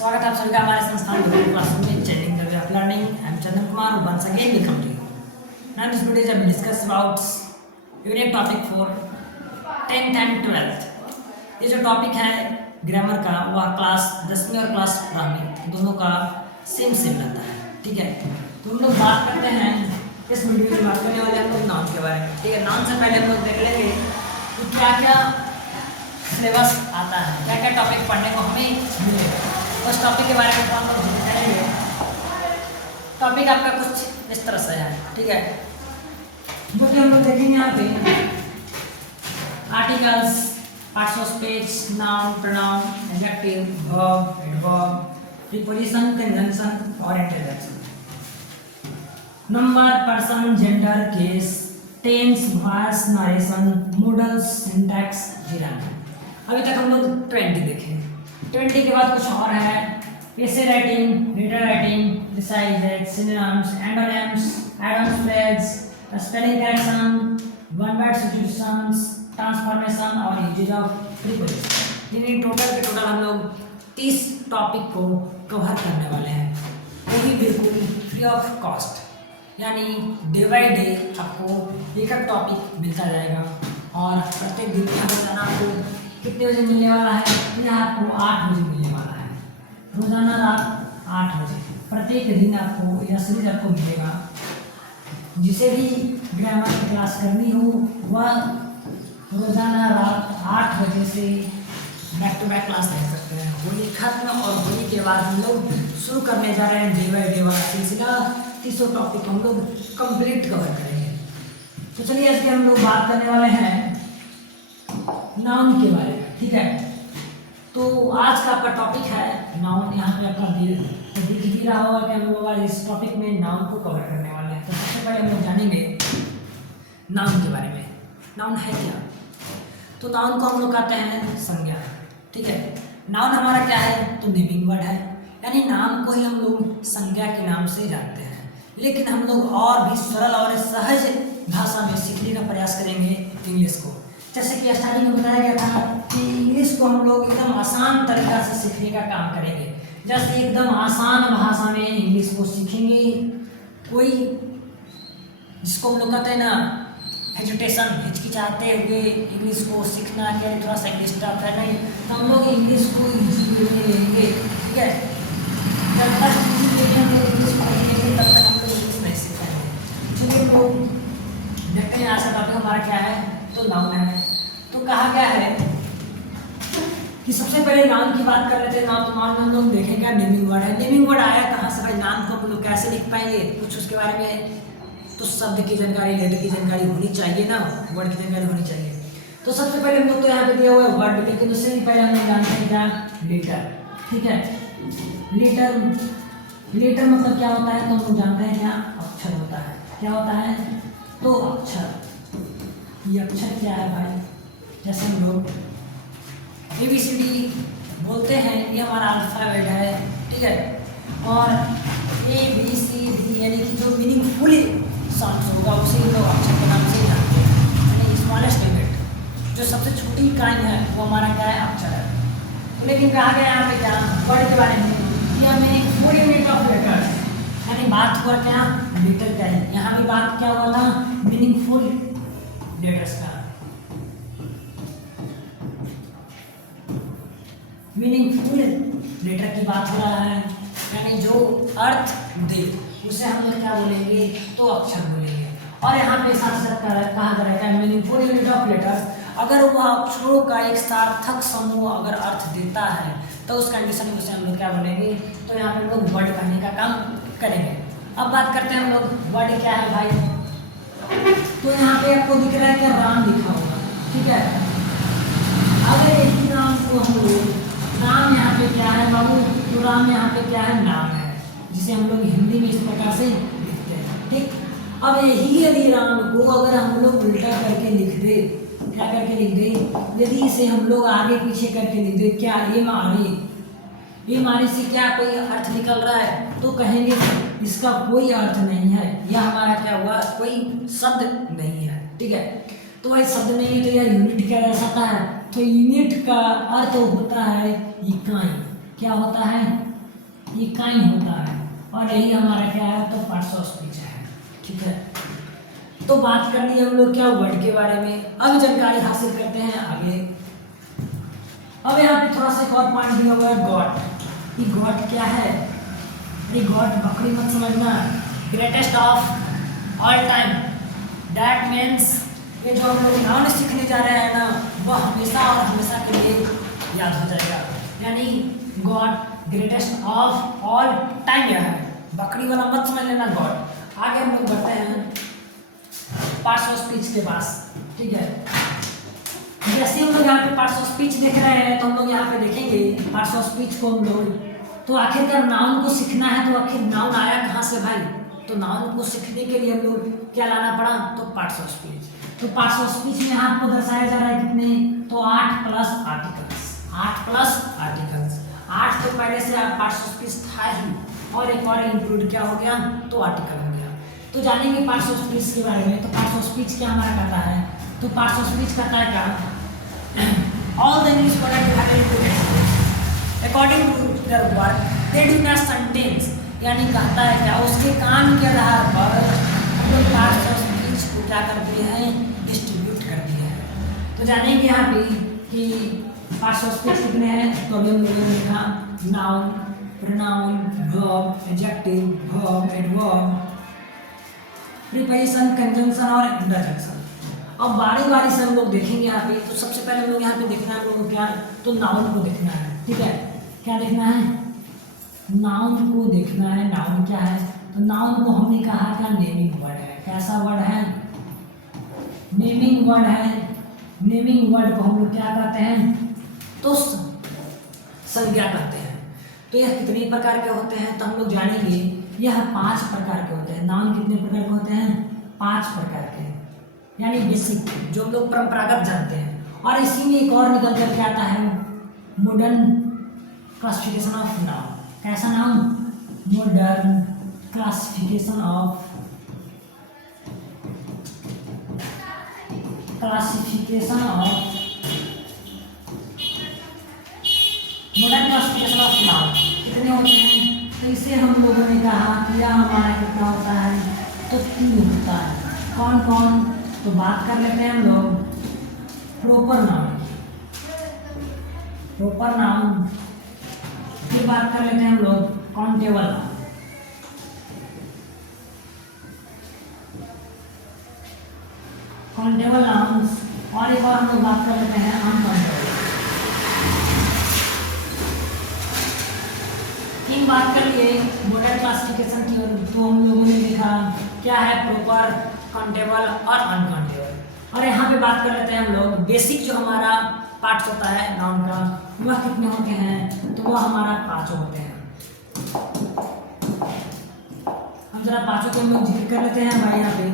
स्वागत है आप सभी का हमारे संस्थान क्लासरूम में changing the way of learning. I am Chandan Kumar once again welcome to you. Now this video will discuss about unique topic for 10th and 12th। ये जो टॉपिक है ग्रामर का वह क्लास 10वीं और क्लास 12वीं दोनों का सेम रहता है। ठीक है, तो हम लोग बात करते हैं इस वीडियो में बात करने वाले हम लोग नाउन के बारे में। ठीक है, नाउन से पहले हम लोग देख लेंगे कि क्या क्या सिलेबस आता है, क्या क्या टॉपिक पढ़ने को हमें मिलेगा। उस टॉपिक के बारे में हम लोग जानेंगे। टॉपिक आपका कुछ इस तरह से है। ठीक है, क्योंकि हम लोग देखेंगे यहाँ पे articles, parts of speech, noun, pronoun, adjective, verb, adverb, preposition, conjunction और interjection, number, person, gender, case, tense, voice, narration, modals, syntax, जीरान। अभी तक हम लोग 20 देखे। 20 के बाद कुछ और है, ऐसे writing, reader writing, precis, synonyms, antonyms, idioms phrase, spelling correction, one word substitutions, transformation और यूजेज ऑफ प्रीपोजिशन। यानी टोटल के टोटल हम लोग 30 टॉपिक को कवर करने वाले हैं, वो भी बिल्कुल फ्री ऑफ कॉस्ट। यानी डे बाय डे आपको एक टॉपिक मिलता जाएगा और प्रत्येक दिन का रोजाना आपको कितने बजे मिलने वाला है? यह आपको 8 बजे मिलने वाला है। रोजाना रात 8 बजे प्रत्येक दिन आपको यह सीरीज आपको मिलेगा। जिसे भी ग्रामर की क्लास करनी हो वह रोजाना रात 8 बजे से बैक टू बैक क्लास ले सकते हैं। होली खत्म और होली के बाद हम लोग शुरू करने जा रहे हैं डे बाय डे वाला सिलसिला। 30 टॉपिक हम लोग कंप्लीट कवर करेंगे। तो चलिए आज के हम लोग बात करने वाले हैं नाउन के बारे में। ठीक है, तो आज का आपका टॉपिक है नाउन। यहाँ पे आपका दिख भी रहा होगा कि हम लोग इस टॉपिक में नाउन को कवर करने वाले हैं। तो सबसे पहले हम लोग जानेंगे नाउन के बारे में। नाउन है क्या? तो नाउन को हम लोग कहते हैं संज्ञा। ठीक है, नाउन हमारा क्या है? तो नेमिंग वर्ड है, यानी नाम को ही हम लोग संज्ञा के नाम से जानते हैं। लेकिन हम लोग और भी सरल और सहज भाषा में सीखने का प्रयास करेंगे इंग्लिश को। जैसे कि स्टार्टिंग में बताया गया था कि इंग्लिश को हम लोग एकदम आसान तरीका से सीखने का काम करेंगे। जैसे एकदम आसान भाषा में इंग्लिश को सीखेंगे। कोई जिसको हम लोग कहते हैं ना हेजिटेशन, हिचकिचाते हुए इंग्लिश को सीखना क्या थोड़ा सा इंग्लिश टफ है, नहीं, तो हम लोग इंग्लिश को इजीली लेंगे। ठीक है, जब तक हम लोग इंग्लिश को लेंगे तब तक हम लोग इंग्लिश नहीं सीख पाएंगे। चलिए तो देखते हैं आज का टॉपिक हमारा क्या है। तो नाउन है। तो कहा गया है कि सबसे पहले नाउन की बात कर लेते हैं। नाउन में हम लोग देखेंगे नेमिंग वर्ड है। नेमिंग वर्ड आया कहाँ से भाई? नाम को हम लोग कैसे लिख पाएंगे? कुछ उसके बारे में तो शब्द की जानकारी, लेटर की जानकारी होनी चाहिए ना, वर्ड की जानकारी होनी चाहिए। तो सबसे पहले हम लोग तो यहाँ पे दिया हुआ है वर्ड, लेकिन उससे भी पहले हम लोग जानते हैं क्या? लेटर। ठीक है, लेटर मतलब क्या होता है? तो हम लोग जानते हैं क्या? अक्षर होता है। क्या होता है? तो अक्षर। ये अक्षर क्या है भाई? जैसे हम लोग ABCD बोलते हैं, ये हमारा अल्फाबेट है। ठीक है, और ABCD यानी कि जो मीनिंगफुल साउंड होगा उसे हम लोग अक्षर के नाम से जानते हैं। यानी स्मॉलेस्ट यूनिट, जो सबसे छोटी इकाई है वो हमारा क्या है? अक्षर है। तो लेकिन कहा गया यहाँ पे क्या वर्ड के बारे में कि हमें 4 यूनिट ऑफ लेटर्स, यानी बात हुआ क्या? लेटर का है। यहाँ भी बात क्या हुआ था? मीनिंगफुल लेटर्स का। मीनिंगफुल लेटर की बात हो रहा है, यानी जो अर्थ दे उसे हम लोग क्या बोलेंगे? तो अक्षर बोलेंगे। और यहाँ पे साथ साथ कहा जा रहा है मीनिंगफुल यूनिट ऑफ लेटर्स, अगर वह अक्षरों का एक सार्थक समूह अगर अर्थ देता है तो उस कंडीशन में उसे हम लोग क्या बोलेंगे? तो यहाँ पे हम लोग वर्ड कहने का काम करेंगे। अब बात करते हैं हम लोग वर्ड क्या है भाई। तो यहाँ पे आपको दिख रहा है क्या? राम लिखा होगा। ठीक है, अगर यही नाम को हम लोग, नाम यहाँ पे क्या है बाबू? तो राम यहाँ पे क्या है? नाम है, जिसे हम लोग हिंदी में इस प्रकार से लिखते हैं। ठीक, अब यही यदि राम को अगर हम लोग उल्टा करके लिख दे, क्या करके लिख दे? यदि इसे हम लोग आगे पीछे करके लिख दे, क्या ये मारे से क्या कोई अर्थ निकल रहा है? तो कहेंगे इसका कोई अर्थ नहीं है, यह हमारा क्या हुआ? कोई शब्द नहीं है। ठीक है, तो भाई शब्द नहीं है तो यार यूनिट क्या दर्शाता है? तो यूनिट का अर्थ होता है इकाई। क्या होता है? ये काइन होता है, और यही हमारा क्या है तो पार्ट्स ऑफ स्पीच है। ठीक है, तो बात कर ली हम लोग क्या वर्ड के बारे में। अब जानकारी हासिल करते हैं आगे। अब यहाँ पे थोड़ा सा एक और पॉइंट दिया हुआ है गॉड। ये गॉड क्या है? ये गॉड बकरी मत समझना, greatest of all time. That means ये जो हम लोग नाउन सीखने जा रहे हैं ना, वह हमेशा और हमेशा के लिए याद हो जाएगा। यानी God greatest of all time यह है, बकरी वाला मत समझ लेना गॉड। आगे हम लोग बढ़ते हैं पार्ट्स ऑफ स्पीच के पास। ठीक है, जैसे हम लोग यहाँ पे पार्ट्स ऑफ स्पीच देख रहे हैं, तो हम लोग यहाँ पे देखेंगे पार्ट्स ऑफ स्पीच को हम लोग, तो आखिरकार नाउन को सीखना है, तो आखिर नाउन आया कहाँ से भाई? तो नाउन को सीखने के लिए हम लोग क्या लाना पड़ा? तो पार्ट्स ऑफ स्पीच। तो पार्ट्स ऑफ स्पीच में आपको दर्शाया जा रहा है कितने? तो 8 प्लस आर्टिकल्स। 8 प्लस आर्टिकल्स, 8 तो पहले से पार्ट्स ऑफ स्पीच था ही, और एक और इंक्लूड क्या हो गया? तो आर्टिकल हो गया। तो जानेंगे पार्ट्स ऑफ स्पीच के बारे में। तो पार्ट्स ऑफ स्पीच क्या हमारा कहता है? तो पार्ट्स ऑफ स्पीच कहता है क्या? All the English word divided into according to their work they do not sentence. यानी कहता है क्या? उसके काम के आधार पर हम लोग पार्ट्स ऑफ स्पीच को क्या कर दिए हैं? डिस्ट्रीब्यूट कर दिए हैं। तो जानेंगे यहाँ पे कि पार्ट्स ऑफ स्पीच कितने हैं। तो अभी हम लोगों ने लिखा noun, pronoun, verb, adjective, verb, adverb, preposition, conjunction और इंटरजेक्शन। अब बारी बारी से हम लोग देखेंगे यहाँ पे। तो सबसे पहले हम लोग यहाँ पे देखना है हम लोगों को क्या? तो नाउन को देखना है। ठीक है, क्या देखना है? नाउन को देखना है। नाउन क्या है? तो नाउन को हमने कहा क्या? नेमिंग वर्ड है। कैसा वर्ड है? नेमिंग वर्ड है। नेमिंग वर्ड को हम लोग क्या कहते हैं? तो संज्ञा कहते हैं। तो यह कितने प्रकार के होते हैं? तो हम लोग जानेंगे यह 5 प्रकार के होते हैं। नाउन कितने प्रकार के होते हैं? 5 प्रकार के, यानी बेसिक जो हम लोग परंपरागत जानते हैं। और इसी में एक और निकल कर के आता है मॉडर्न क्लासिफिकेशन ऑफ नाउन। कैसा noun? Modern classification of modern classification of noun कितने होते हैं? तो इसे हम लोगों ने कहा कि यह हमारा कितना होता है? तो 3 होता है। कौन कौन? तो बात कर लेते हैं हम लोग प्रॉपर नाउन की। प्रॉपर नाउन की बात कर लेते हैं हम लोग काउंटेबल नाउन। काउंटेबल नाउन्स, और एक और हम लोग बात कर लेते हैं अनकाउंटेबल। तीन बात कर लिए मॉडर्न क्लासिफिकेशन की, तो हम लोगों ने देखा क्या है? प्रॉपर, काउंटेबल और अनकाउंटेबल। और यहाँ पे बात कर लेते हैं हम लोग बेसिक जो हमारा पार्ट्स होता है नाउन का, वह कितने होते हैं? तो वह हमारा 5 होते हैं। हम जरा 5 के हम लोग जिक्र कर लेते हैं हमारे यहाँ पे।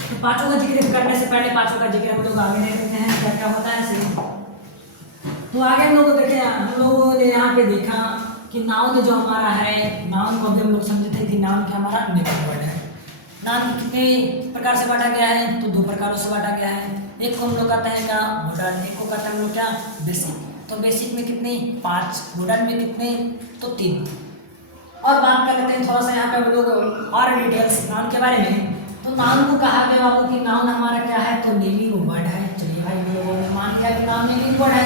तो 5 का जिक्र करने से पहले 5 का जिक्र हम लोग आगे नहीं देते हैं, क्या क्या होता है ऐसे। तो आगे हम लोग देखे, हम लोगों ने यहाँ पे देखा कि नाउन जो हमारा है, नाउन को भी हम लोग समझे थे कि नाउन क्या हमारा नेमिंग वर्ड है। नाउन कितने प्रकार से बांटा गया है? तो 2 प्रकारों से बांटा गया है। एक को हम लोग कहते हैं क्या? मॉडर्न। एक को कहते हैं हम लोग क्या? बेसिक। तो बेसिक में कितने? 5। मॉडर्न में कितने? तो 3। और बात कर लेते हैं थोड़ा सा यहाँ पे हम लोग और डिटेल्स नाउन के बारे में। तो नाउन को कहा गया बाबू कि नाउन हमारा क्या है? तो नेमिंग वर्ड है। चलिए भाई हम लोगों ने मान लिया कि नाउन नेमिंग वर्ड है।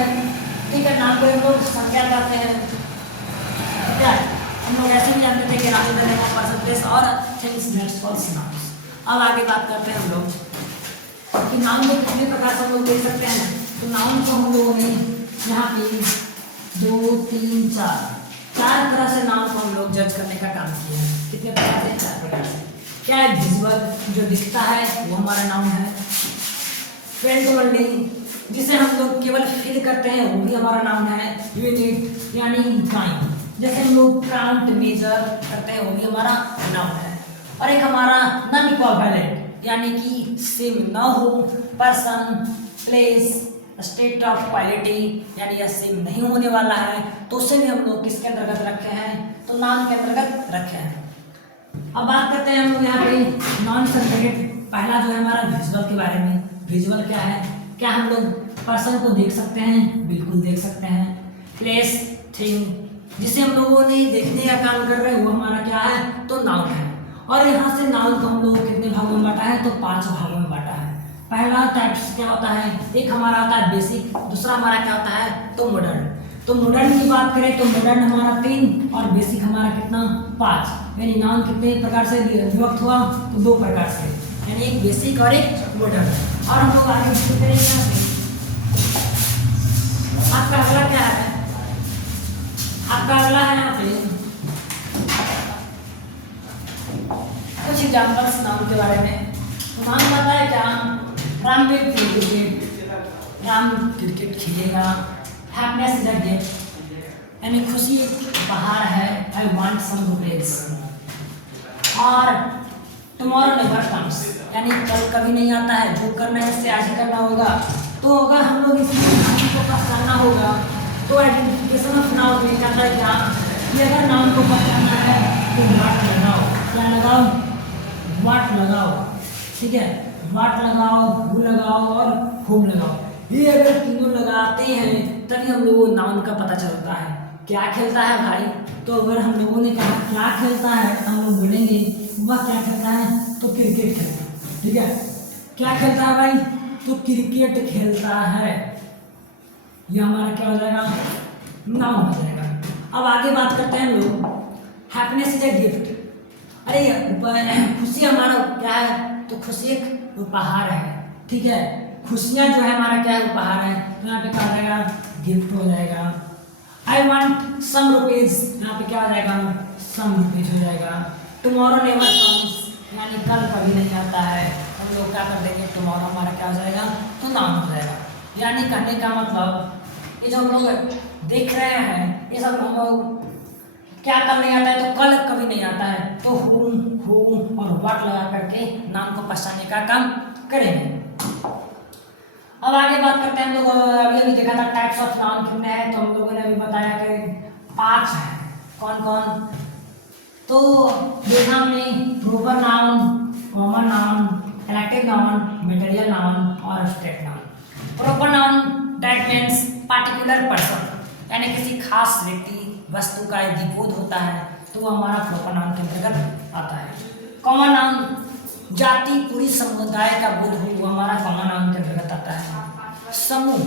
ठीक है, नाम को हम लोग संज्ञा कहते हैं। क्या हम लोग ऐसे भी जानते थे कि noun the name of person place और थिंग्स दैट्स कॉल्ड नाउन्स। अब आगे बात करते हैं हम लोग कि नाउन को कितने प्रकार से हम लोग देख सकते हैं। तो नाउन को हम लोगों ने यहाँ पे 2, 3, 4 तरह से नाउन को हम लोग जज करने का काम किया है। कितने प्रकार से? 4 प्रकार से। क्या है? विजुअल, जो दिखता है वो हमारा नाउन है। फेल्ट वर्डिंग, जिसे हम लोग केवल फील करते हैं, वो भी हमारा नाउन है। यूनिट यानी इकाई, जैसे हम लोग काउंट, मेजर करते हैं, वो भी हमारा नाउन है। और एक हमारा नॉन इक्विवेलेंट, यानी कि सेम ना हो, person, place, state of quality, यानी यह सेम नहीं होने वाला है, तो उसे भी हम लोग किसके अंतर्गत रखे हैं? तो नाउन के अंतर्गत रखे हैं। अब बात करते हैं हम लोग यहाँ पे नॉन संज्ञक। पहला जो है हमारा विजुअल के बारे में। विजुअल क्या है? क्या हम लोग पर्सन को देख सकते हैं? बिल्कुल देख सकते हैं। प्लेस, थिंग, जिसे हम लोगों ने देखने का काम कर रहे हैं वो हमारा क्या है, तो नाउन है। और यहाँ से नाउन को हम लोग कितने भागों में बांटा है, तो 5 भागों में बांटा है। पहला टाइप्स क्या होता है, एक हमारा होता है बेसिक, दूसरा हमारा क्या होता है, तो मॉडर्न। तो मॉडर्न की बात करें तो मॉडर्न हमारा 3 और बेसिक हमारा कितना, 5। यानी नाउन कितने प्रकार से विभक्त हुआ, तो 2 प्रकार से, यानी एक बेसिक और एक मॉडर्न। और हम लोग आगे शुरू करेंगे यहाँ से। आपका अगला क्या है, आपका अगला है यहाँ पे कुछ एग्जाम्पल्स नाउन के बारे में। तो नाउन बताया क्या, Ram will play cricket, Ram cricket खेलेगा। हैप्पीनेस इज अ गिफ्ट, यानी खुशी उपहार है। I want some rupees. और टुमारो नेवर कम्स, यानी कल कभी नहीं आता है, जो करना है इससे आज ही करना होगा। तो अगर हम लोग इसमें नाउन को पहचानना होगा तो आइडेंटिफिकेशन ऑफ नाउन में क्या है क्या, कि अगर नाउन को पहचानना है तो वाट लगाओ, क्या लगाओ, वाट लगाओ, ठीक है, वाट लगाओ, हु लगाओ और हुम लगाओ। ये अगर तीनों लगाते हैं तभी हम लोगों को नाउन का पता चलता है। क्या खेलता है भाई, तो अगर हम लोगों ने कहा क्या खेलता है, हम लोग बोलेंगे वह क्या खेलता है, तो क्रिकेट खेलता है, ठीक है। क्या खेलता है भाई, तो क्रिकेट खेलता है। ये हमारा क्या हो जाएगा, नाउन हो जाएगा। अब आगे बात करते हैं हम लोग, हैप्पीनेस इज ए गिफ्ट। अरे खुशी हमारा क्या है, तो खुशी एक उपहार है, ठीक है। खुशियाँ जो है हमारा क्या है, उपहार है। तो यहाँ पे क्या हो जाएगा, गिफ्ट हो जाएगा। आई वांट सम रुपीज, यहाँ पे क्या हो जाएगा, सम रुपीज हो जाएगा। टुमारो नेवर कम्स, यानी कल कभी नहीं आता है, हम लोग क्या कर देंगे, टुमारो हमारा क्या हो जाएगा, तो नाउन हो जाएगा। यानी कहने का मतलब ये जो हम लोग देख रहे हैं ये सब हम लोग क्या कल नहीं आता है, तो कल कभी नहीं आता है, तो हुम और व्हाट लगा करके नाम को पहचानने का काम करेंगे। अब आगे बात करते हैं हम लोग, अभी देखा था टाइप्स ऑफ नाउन कितने हैं, तो हम लोगों ने अभी बताया कि 5 हैं। कौन कौन, तो देखा हमने proper noun, common noun, collective noun, material noun और abstract noun. Proper noun that means particular person, यानी किसी खास व्यक्ति वस्तु का यदि बोध होता है तो वो हमारा प्रोपर नाउन के अंतर्गत आता है। कॉमन नाउन जाति पूरी समुदाय का बोध हो, वो हमारा कॉमन नाउन के अंतर्गत आता है। समूह,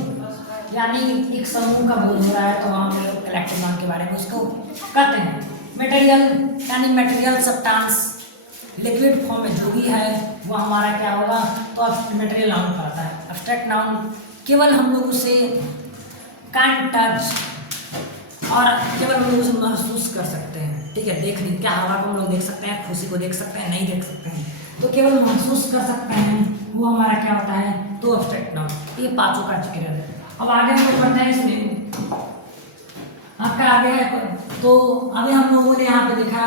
यानी एक समूह का बोध हो रहा है तो हम लोग कलेक्टिव नाउन के बारे में उसको कहते हैं। मटेरियल, यानी मटेरियल सब्सटेंस, लिक्विड फॉर्म में जो भी है वो हमारा क्या होगा, तो मटेरियल नाउन कहलाता है। एब्स्ट्रैक्ट नाउन केवल हम लोग उसे कैन टच, और केवल हम लोग उसे महसूस कर सकते हैं, ठीक है। देख नहीं, क्या हवा को हम लोग देख सकते हैं, खुशी को देख सकते हैं, नहीं देख सकते हैं, तो केवल महसूस कर सकते हैं, वो हमारा क्या होता है, तो एब्स्ट्रैक्ट नाउन। ये 5 का जिक्र है। अब आगे हम लोग पढ़ते हैं इसमें, आपका आगे है तो अभी हम लोगों ने यहाँ पे देखा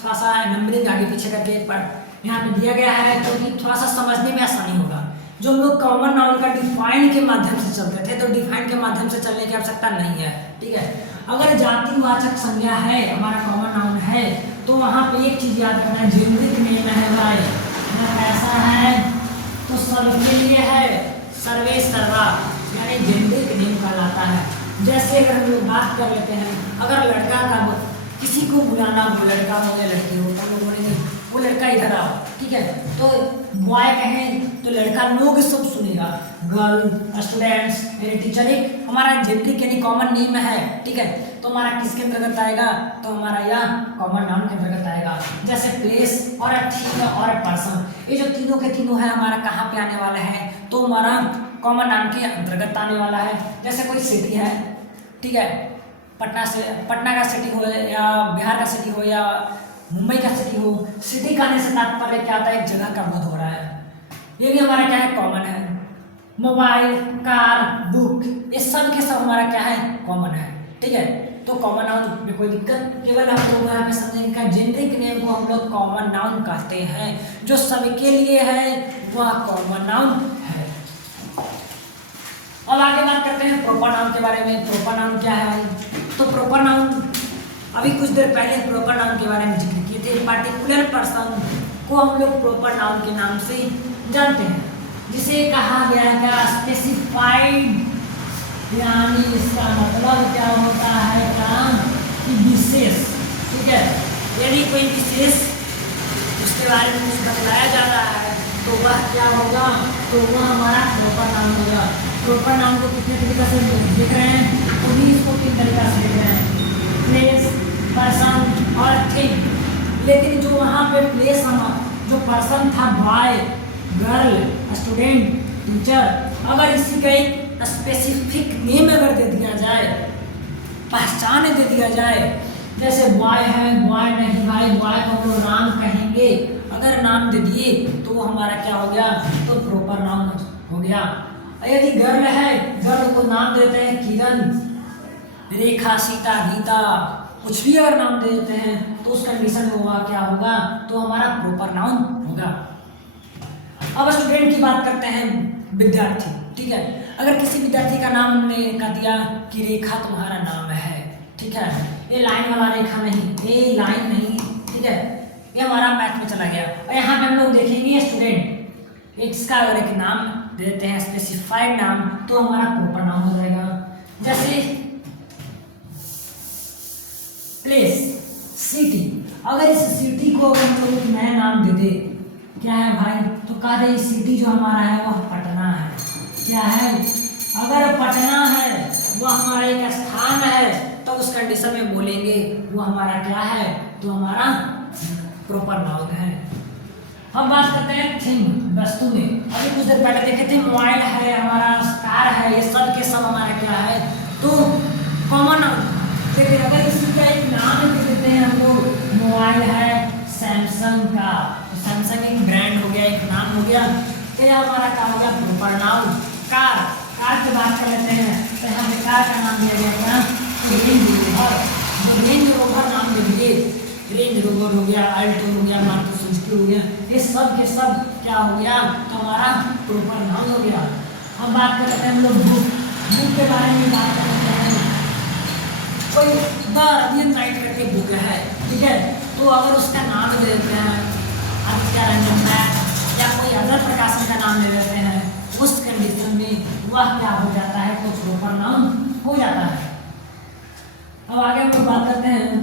थोड़ा सा नंबरिंग आगे पीछे करके पर यहाँ पे दिया गया है, क्योंकि थोड़ा सा समझने में आसानी होगा। जो हम लोग कॉमन नाउन का डिफाइन के माध्यम से चलते थे, तो डिफाइन के माध्यम से चलने की आवश्यकता नहीं है, ठीक है। अगर जातिवाचक संज्ञा है, हमारा कॉमन नाउन है, तो वहाँ पे एक चीज याद रखना, जेनरिक नेम है भाई, ऐसा है तो सबके लिए है, सर्वे सर्वा, यानी जेनरिक नेम कहलाता है। जैसे अगर हम लोग बात कर लेते हैं, अगर लड़का का किसी को बुलाना हो, लड़का हो या लड़की हो, तो लोग बोलेंगे वो लड़का इधर आओ, ठीक है। तो बॉय कहें तो लड़का लोग सब सुनेगा, गर्ल, स्टूडेंट्स, मेरे टीचर, एक हमारा जेनरिक यानी कॉमन नेम है, ठीक है। तो हमारा किसके अंतर्गत आएगा, तो हमारा यह कॉमन नाउन के अंतर्गत आएगा। जैसे प्लेस और थिंग और पर्सन, ये जो तीनों के तीनों है हमारा कहाँ पे आने वाला है, तो हमारा कॉमन नाउन के अंतर्गत आने वाला है। जैसे कोई सिटी है, ठीक है, पटना का सिटी हो या बिहार का सिटी हो या मुंबई का सिटी हो, सिटी का आने से तात्पर्य क्या आता है, एक जगह का बोध हो रहा है। ये भी हमारा क्या है, कॉमन है। मोबाइल, कार, बुक, ये सब के सब हमारा क्या है, कॉमन है, ठीक है। तो कॉमन नाउन में कोई दिक्कत, केवल हम लोग यहाँ पे समझेंगे जेनरिक नेम को हम लोग कॉमन नाउन कहते हैं, जो सबके लिए है वह कॉमन नाउन है। अब आगे बात करते हैं प्रॉपर नाउन के बारे में। प्रॉपर नाउन क्या है, तो प्रॉपर नाउन अभी कुछ देर पहले प्रॉपर नाउन के बारे में जिक्र किए थे। पार्टिकुलर पर्सन को हम लोग प्रॉपर नाउन के नाम से जानते हैं, जिसे कहा गया है स्पेसिफाइड, यानी इसका मतलब क्या होता है, कि क्या होगा, तो वो हमारा प्रॉपर नाउन होगा। प्रॉपर नाउन को कितने तरीके से लिख रहे हैं, तो भी इसको 3 तरीका से लिख रहे हैं, प्लेस, पर्सन और थिंग। लेकिन जो वहाँ पे प्लेस जो पर्सन था, बॉय, गर्ल, स्टूडेंट, टीचर, अगर इसी का एक स्पेसिफिक नेम अगर दे दिया जाए, पहचान दे दिया जाए, जैसे बॉय है, बॉय नहीं भाई, बॉय को हम लोग नाम कहेंगे, अगर नाम दे दिए तो वो हमारा क्या हो गया, तो प्रॉपर नाउन हो गया। यदि गर्ल है, गर्ल को नाम देते हैं किरण, रेखा, सीता, गीता, कुछ भी अगर नाम दे देते हैं तो उस कंडीशन में हुआ क्या होगा, तो हमारा प्रॉपर नाउन होगा। अब स्टूडेंट की बात करते हैं, विद्यार्थी, ठीक है। अगर किसी विद्यार्थी का नाम हमने कह दिया कि रेखा तुम्हारा नाम है, ठीक है, ये लाइन वाला रेखा नहीं, ये लाइन नहीं, ठीक है, ये हमारा मैथ में चला गया। और यहाँ पे हम लोग देखेंगे स्टूडेंट, इसका अगर एक नाम देते हैं स्पेसिफाइड नाम, तो हमारा प्रॉपर नाम हो जाएगा। जैसे प्लेस, सिटी, अगर इस सिटी को अगर हम लोग नया नाम दे दे, क्या है भाई, तो कह दे सिटी जो हमारा है वह पटना है। क्या है, अगर पटना है वो हमारा एक स्थान है, तो उस कंडीशन में बोलेंगे वो हमारा क्या है, तो हमारा प्रॉपर नाउन है। हम बात करते हैं थिंग, वस्तु में। अभी कुछ देर पहले देखे थे, मोबाइल है हमारा, कार है, ये सब के सब हमारा क्या है, तो कॉमन नाउन। लेकिन अगर इसी का एक नाम दे देते हैं हम लोग, मोबाइल है सैमसंग का, तो सैमसंग एक ब्रांड हो गया, एक नाम हो गया, तो यह हमारा क्या हो गया, प्रॉपर नाउन। कार, कार की बात कर लेते हैं, तो यहाँ पे कार का नाम दिया गया क्या, रेंज रोवर। जो रेंज रोवर नाम दे दिए, रेंज रोवर हो गया, अल्टो हो गया, मारुति सुजुकी हो गया, ये सब के सब क्या हो गया, तो हमारा प्रॉपर नाउन हो गया। हम बात कर लेते हैं हम लोग बुक, बुक के बारे में बात कर लेते हैं। कोई द अरियन नाइट करके बुक है, ठीक है, तो अगर उसका नाम दे देते हैं आदित्य रंजन मैथ या कोई अदर प्रकाशन का नाम ले लेते हैं, उस कंडीशन में वह क्या हो जाता है, तो प्रॉपर नाउन हो जाता है। अब आगे हम लोग बात करते हैं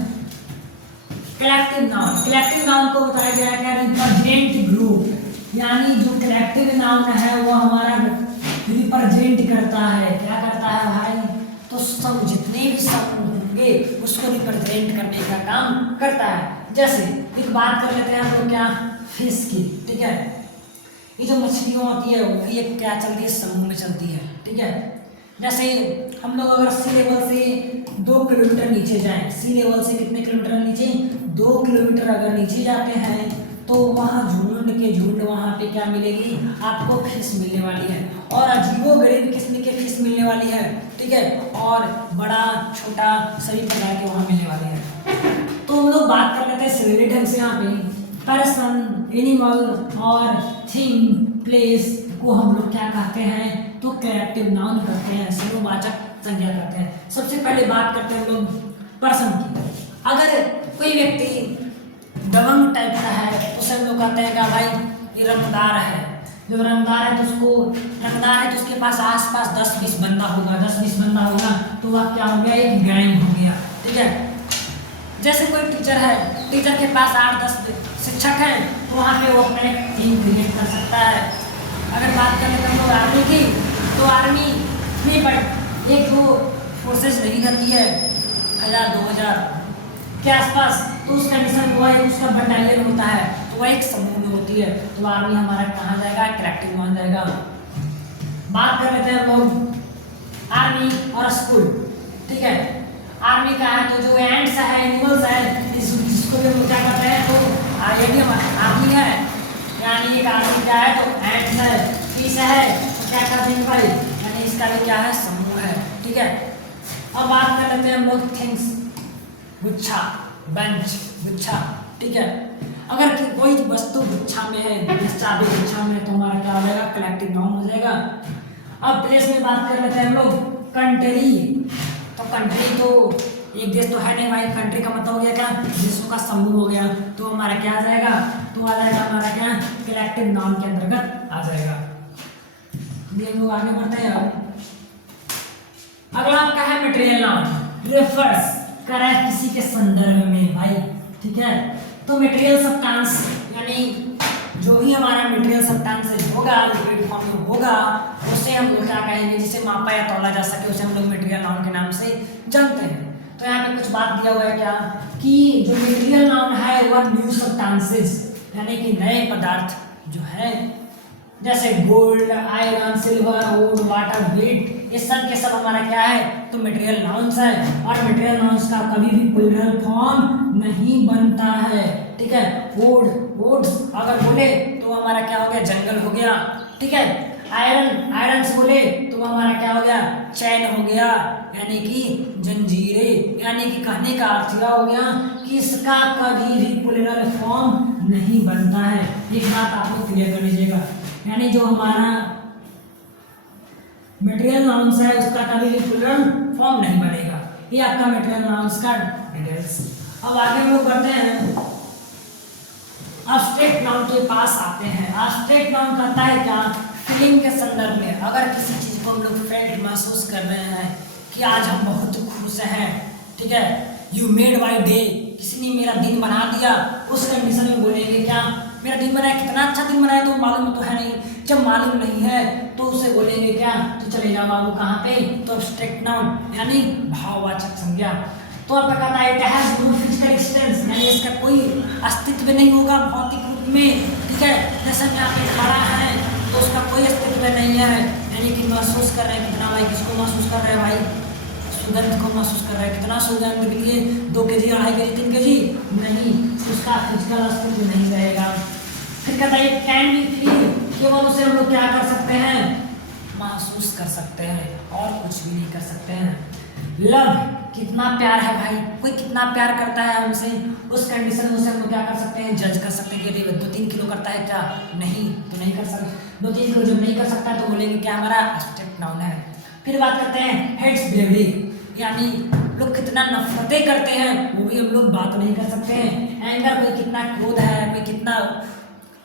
कलेक्टिव नाउन। कलेक्टिव नाउन को बताया गया है क्या, रिप्रेजेंट ग्रुप, यानी जो कलेक्टिव नाउन है वो हमारा रिप्रेजेंट करता है। क्या करता है भाई, तो सब जितने भी समूह होंगे उसको रिप्रेजेंट करने का काम करता है। जैसे एक बात कर लेते हैं हम लोग क्या, फिश की, ठीक है, ये जो मछलियाँ होती है ये क्या चलती है, समूह में चलती है, ठीक है। जैसे हम लोग अगर सी लेवल से 2 किलोमीटर नीचे जाएं, सी लेवल से कितने किलोमीटर नीचे, 2 किलोमीटर अगर नीचे जाते हैं, तो वहाँ झुंड के झुंड वहाँ पे क्या मिलेगी, आपको फिश मिलने वाली है, और अजीबोगरीब किस्म के फिश मिलने वाली है, ठीक है, और बड़ा छोटा सभी प्रकार के वहाँ मिलने वाले हैं। तो हम लोग बात कर लेते हैं सही ढंग से। यहाँ पे पर्सन, एनिमल और थिंग, प्लेस को हम लोग क्या कहते हैं, तो कलेक्टिव नाउन कहते हैं, समूहवाचक संज्ञा कहते हैं। सबसे पहले बात करते हैं हम लोग पर्सन की। अगर कोई व्यक्ति दबंग टाइप का है, उसे हम लोग कहते हैं कि भाई ये रंगदार है। जो रंगदार है तो उसके पास आसपास 10-20 बंदा होगा, 10-20 बंदा होगा, तो वह क्या हो गया, एक गैंग हो गया, ठीक है। जैसे कोई टीचर है, टीचर के पास 8-10 शिक्षक हैं, तो वहाँ पे वो अपना एक टीम क्रिएट कर सकता है। अगर बात कर लेते हैं हम लोग आर्मी की, तो आर्मी में बट 1-2 फोर्सेज नहीं रहती है, 1000-2000 के आसपास, तो उस कंडीशन को उसका बटालियन होता है, तो वह एक समूह में होती है, तो आर्मी हमारा कहाँ जाएगा, कलेक्टिव मान जाएगा। बात कर लेते हैं हम लोग आर्मी और स्कूल, ठीक है। आर्मी का है तो जो एंड्स है, एनिमल्स है, इसको भी हम क्या करते हैं, तो ये भी हमारा आर्मी है, यानी एक आर्मी क्या है, तो एंड्स है, पीस है, तो क्या करते हैं भाई, यानी इसका भी क्या है, समूह है, ठीक है। अब बात कर लेते हैं हम लोग थिंग्स, गुच्छा, बेंच, गुच्छा, ठीक है। अगर कोई वस्तु गुच्छा में है, चाबी गुच्छा में, तो हमारा क्या हो जाएगा, कलेक्टिव नाउन हो जाएगा। अब प्लेस में बात कर लेते हैं हम लोग कंट्री, तो कंट्री तो एक देश तो है नहीं भाई, कंट्री का मतलब हो गया क्या, देशों का समूह हो गया, तो हमारा क्या आ जाएगा, तो आ जाएगा हमारा क्या, कलेक्टिव नाउन के अंतर्गत आ जाएगा। ये लोग आगे बढ़ते हैं। अगला आपका है मटेरियल नाउन, रेफर्स कर है किसी के संदर्भ में भाई, ठीक है। तो मटेरियल सब्सटेंस, यानी जो भी हमारा मटेरियल सब्सटेंस है, जो होगा, लिक्विड फॉर्म में होगा, उसे हम लोग क्या कहेंगे, जिसे मापा या तौला जा सके उसे हम लोग मटेरियल नाउन के नाम से जानते हैं। तो यहाँ पे कुछ बात दिया हुआ है क्या कि जो मटेरियल नाउन है वह न्यू सब्सटेंसेस यानी कि नए पदार्थ जो है, जैसे gold, iron, silver, wood, water, weight, ये सब के सब हमारा क्या है, तो मटेरियल नाउन्स है। और मटेरियल नाउन्स का कभी भी प्लूरल फॉर्म नहीं बनता है, ठीक है। वुड, वुड्स अगर बोले तो हमारा क्या हो गया, जंगल हो गया, ठीक है। आयरन, आयरन से बोले तो हमारा क्या हो गया, चैन हो गया, यानी कि जंजीरें, यानी कि कहने का अर्थ क्या हो गया कि इसका कभी भी प्लूरल फॉर्म नहीं बनता है। एक बात आप लोग क्लियर कर लीजिएगा, यानी जो हमारा मटेरियल नाउन्स है उसका कभी भी प्लूरल फॉर्म नहीं बनेगा। ये आपका मटेरियल नाउन्स का डिटेल्स। अब आगे हम लोग बढ़ते हैं, एब्स्ट्रैक्ट नाउन के पास आते हैं। एब्स्ट्रैक्ट नाउन कहता है क्या, फीलिंग के संदर्भ में, अगर किसी चीज को हम लोग फेल्ट महसूस कर रहे हैं कि आज हम बहुत खुश हैं, ठीक है, यू मेड माई डे, किसी ने मेरा दिन बना दिया, उस कंडीशन में बोलेंगे क्या, मेरा दिन बनाया, कितना अच्छा दिन बनाया, तो मालूम तो है नहीं। जब मालूम नहीं है तो उसे बोलेंगे क्या, तो चले जाओ बाबू कहाँ पे, तो एब्स्ट्रैक्ट नाउन यानी भाववाचक संज्ञा। तो आपका कहता है it has no physical existence, यानी इसका कोई अस्तित्व नहीं होगा भौतिक रूप में, ठीक है। जैसे यहाँ पे खड़ा है तो उसका कोई अस्तित्व नहीं है, यानी कि महसूस कर रहे हैं कितना, भाई किसको महसूस कर रहे हैं, भाई सुगंध को महसूस कर रहा है, कितना सुगंध के लिए 2 kg, 2.5 kg, 3 kg नहीं, उसका फिजिकल अस्तित्व नहीं रहेगा। फिर कहता है कैन बी फील, केवल उसे हम लोग क्या कर सकते हैं, महसूस कर सकते हैं और कुछ भी नहीं कर सकते हैं। लव, कितना प्यार है भाई, कोई कितना प्यार करता है हमसे, उस कंडीशन में उसे हम लोग क्या कर सकते हैं, जज कर सकते हैं कि 2-3 किलो करता है क्या, नहीं तो नहीं कर सकते। 2-3 किलो जब नहीं कर सकता तो बोलेंगे क्या, हमारा एब्स्ट्रैक्ट नाउन है। फिर बात करते हैं हेट्स ब्रेवरी, यानी लोग कितना नफरतें करते हैं वो भी हम लोग बात नहीं कर सकते हैं। एंगर, कोई कितना क्रोध है, कोई कितना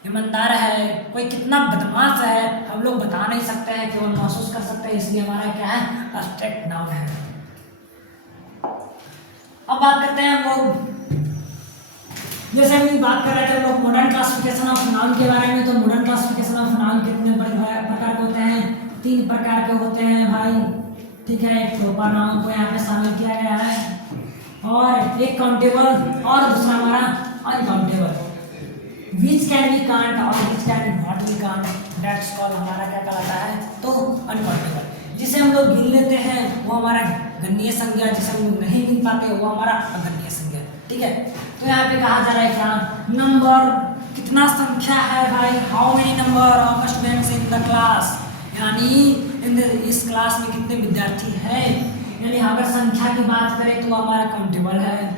ईमानदार है, कोई कितना बदमाश है, हम लोग बता नहीं सकते हैं, केवल महसूस कर सकते हैं, इसलिए हमारा क्या है, एब्स्ट्रैक्ट नाउन है। अब बात करते हैं हम लोग, जैसे हम बात कर रहे थे हम लोग मॉडर्न क्लासिफिकेशन ऑफ नाउन के बारे में, तो मॉडर्न क्लासिफिकेशन ऑफ नाउन कितने प्रकार के होते हैं, 3 प्रकार के होते हैं भाई, ठीक है। एक प्रोपर नाउन को यहाँ पे शामिल किया गया है, और एक काउंटेबल, और दूसरा हमारा uncountable. Which can be count और which can not be count, that's called हमारा क्या कहलाता है, तो अनकाउंटेबल। जिसे हम लोग गिन लेते हैं वो हमारा गणनीय संज्ञा, जिसे हम लोग नहीं गिन पाते वो हमारा अगणनीय संज्ञा, ठीक है। तो यहाँ पे कहा जा रहा है क्या, नंबर, कितना संख्या है भाई, how many number of students in the class, यानी इस क्लास में कितने विद्यार्थी हैं, यानी अगर संख्या की बात करें तो हमारा काउंटेबल है।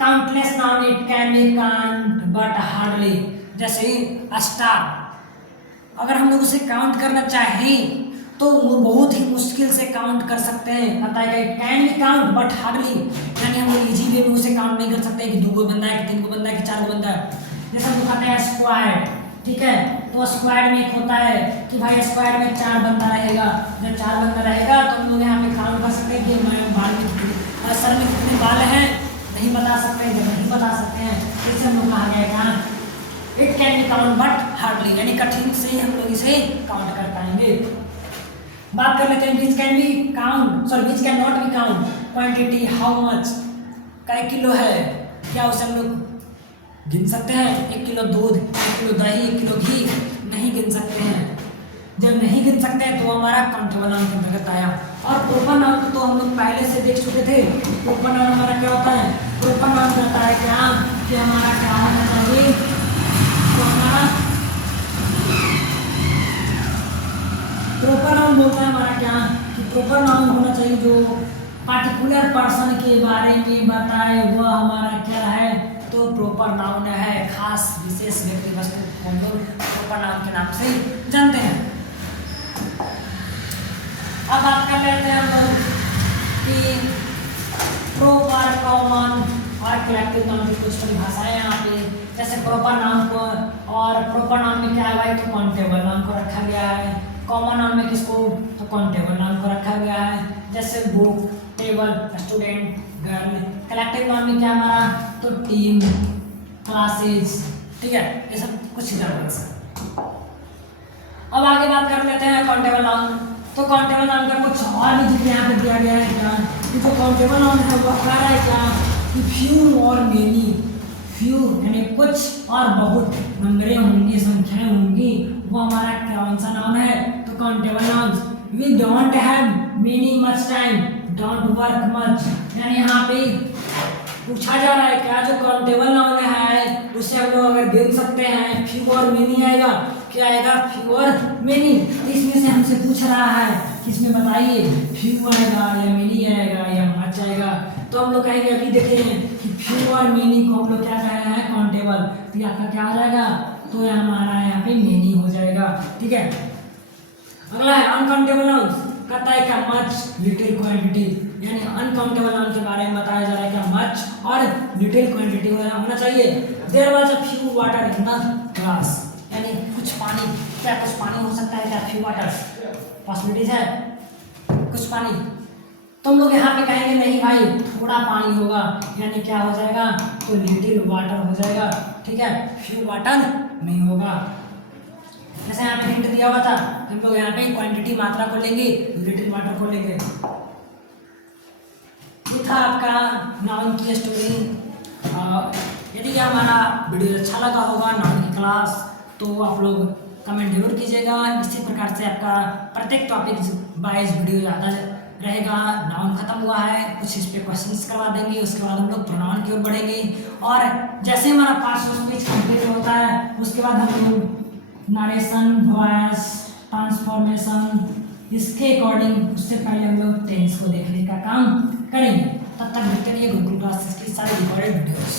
Countless noun, it can be count but hardly, जैसे स्टार, अगर हम लोग उसे काउंट करना चाहें तो वो बहुत ही मुश्किल से काउंट कर सकते हैं, पता है कि can be count but hardly, यानी हम लोग इजी वे में उसे काउंट नहीं कर सकते कि 2 गो बंदा है कि 3 गो बंदा है कि 4 गो बंदा है। जैसे हम लोग कहते हैं स्क्वाड, ठीक है, तो स्क्वाड में एक होता है कि भाई स्क्वाड में 4 बंदा रहेगा, जब 4 बंदा रहेगा तो हम लोग यहाँ पे काउंट कर सकते हैं कि हमारे बाल में, सर में कितने बाल हैं नहीं बता सकते हैं, जब नहीं बता सकते हैं इससे हम लोग कहा गया it can be count but hardly, यानी कठिन से हम लोग इसे काउंट कर पाएंगे। बात कर लेते हैं विच can be count, sorry which can not be count, quantity, how much, कई किलो है, क्या उसे हम लोग गिन सकते हैं, 1 किलो दूध, 1 किलो दही, 1 किलो घी, नहीं गिन सकते हैं। जब नहीं गिन सकते हैं तो हमारा काउंटेबल नाउन के अंतर्गत आया। और प्रोपर नाउन तो हम लोग पहले से देख चुके थे, प्रोपर नाउन हमारा क्या होता है, प्रोपर नाउन कहता है क्या कि हमारा क्या होना चाहिए, तो हमारा प्रोपर नाउन बोलता है हमारा क्या कि प्रोपर नाउन होना चाहिए जो पार्टिकुलर पर्सन के बारे में बताए, वह हमारा क्या है, तो प्रोपर नाउन है, खास विशेष व्यक्ति वस्तु को हम लोग प्रोपर नाउन के नाम से जानते हैं। अब बात कर लेते हैं हम लोग कि प्रोपर, कॉमन और कलेक्टिव नाउन की कुछ परिभाषाएं यहाँ पे, जैसे प्रोपर नाउन को, और प्रोपर नाउन में क्या है भाई, तो काउंटेबल नाउन को रखा गया है। कॉमन नाउन में किसको, तो काउंटेबल नाउन को रखा गया है, जैसे book, table, student, girl. Collective noun में क्या हमारा, तो टीम, क्लासेस, ठीक है, ये सब कुछ एग्जाम्पल्स हैं। अब आगे बात कर लेते हैं काउंटेबल नाउन। तो काउंटेबल नाउन का कुछ और भी जिक्र यहाँ पे दिया गया है क्या कि जो काउंटेबल नाउन है वो कह रहा है क्या कि फ्यू और मेनी, फ्यू यानी कुछ और बहुत नंबरें होंगी, संख्याएं होंगी, वो हमारा कौन सा नाउन है? तो countable noun. We don't have many much time, don't work much, यानी यहाँ पे पूछा जा रहा है क्या जो काउंटेबल नाउन है उससे हम लोग अगर गिन सकते हैं, फ्यू और मेनी आएगा, क्या आएगा? फ्यू और मेनी। इसमें से हमसे पूछ रहा है कि इसमें बताइए फ्यू आएगा या मेनी आएगा या मच आएगा। तो हम लोग कहेंगे, अभी देखें कि फ्यू और मेनी को हम लोग क्या कह रहे हैं? काउंटेबल। तो आपका क्या हो जाएगा? तो यह हमारा यहाँ पे मेनी हो जाएगा। ठीक है, अगला है अनकाउंटेबल नाउन। कहता है क्या? मच, लिटिल, क्वांटिटी, यानी अनकाउंटेबल नाउन के बारे में बताया जा रहा है क्या? मच और लिटिल क्वांटिटी होना चाहिए। There was a few water in the glass, यानी कुछ पानी। क्या कुछ पानी हो सकता है क्या? फ्यू वाटर पॉसिबिलिटीज है कुछ पानी। तुम लोग यहाँ पे कहेंगे नहीं भाई थोड़ा पानी होगा, यानी क्या हो जाएगा? तो लिटिल वाटर हो जाएगा। ठीक है, फ्यू वाटर नहीं होगा। जैसे यहाँ पे हिंट दिया हुआ था, हम लोग यहाँ पे क्वांटिटी मात्रा को लेंगे, लिटिल वाटर को लेंगे। ये था आपका नाउन की स्टोरी। यदि हमारा वीडियो अच्छा लगा होगा नाउन की क्लास, तो आप लोग कमेंट जरूर कीजिएगा। इसी प्रकार से आपका प्रत्येक टॉपिक वाइज वीडियो ज़्यादा रहेगा। नाउन खत्म हुआ है, कुछ इस पे क्वेश्चंस करवा देंगे, उसके बाद हम लोग प्रोनाउन की ओर बढ़ेंगे। और जैसे हमारा पार्ट ऑफ स्पीच कंप्लीट होता है, उसके बाद हम लोग नरेशन, वॉइस, ट्रांसफॉर्मेशन, इसके अकॉर्डिंग उससे पहले हम लोग टेंस को देखने का काम करेंगे। तब तक देखते रहिए गुरुकुल क्लासेस की सारी रिकॉर्डेड वीडियोस।